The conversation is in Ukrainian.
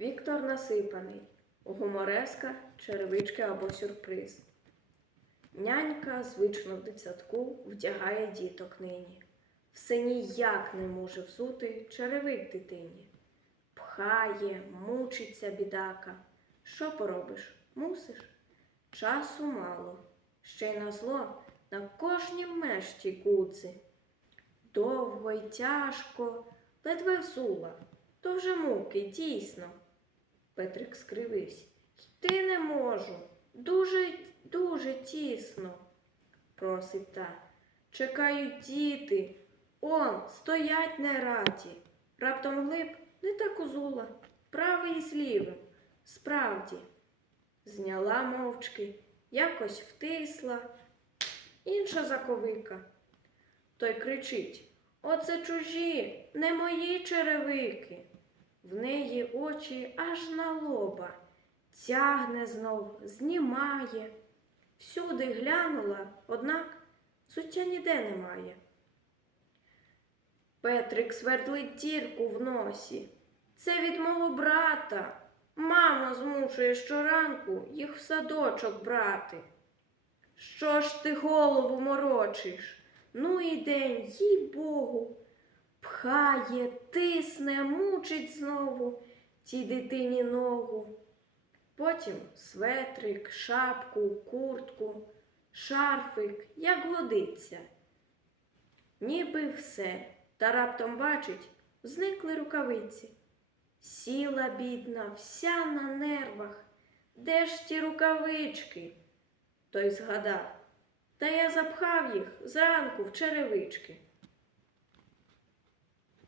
Віктор Насипаний. Гумореска, черевички або сюрприз. Нянька звично в дитсадку вдягає діток нині. Все ніяк не може взути черевик дитині. Пхає, мучиться бідака. Що поробиш? Мусиш? Часу мало. Ще й на зло на кожній мешті куци. Довго й тяжко, ледве взула, то вже муки, дійсно. Петрик скривився. Йти не можу. Дуже, дуже тісно. Просить та. Чекають діти. Он, стоять не раді. Раптом глиб не так узула, правий з лівим. Справді. Зняла мовчки, якось втисла. Інша заковика. Той кричить Оце чужі, не мої черевики. В неї очі аж на лоба, тягне знов, знімає. Всюди глянула, однак суття ніде немає. Петрик свердлить дірку в носі. Це від мого брата. Мама змушує щоранку їх в садочок брати. Що ж ти голову морочиш? Ну і день, їй Богу. Пхає, тисне, мучить знову тій дитині ногу. Потім светрик, шапку, куртку, шарфик, як годиться. Ніби все, та раптом бачить, зникли рукавиці. Сіла бідна, вся на нервах. Де ж ті рукавички? Той згадав. Та я запхав їх зранку в черевички.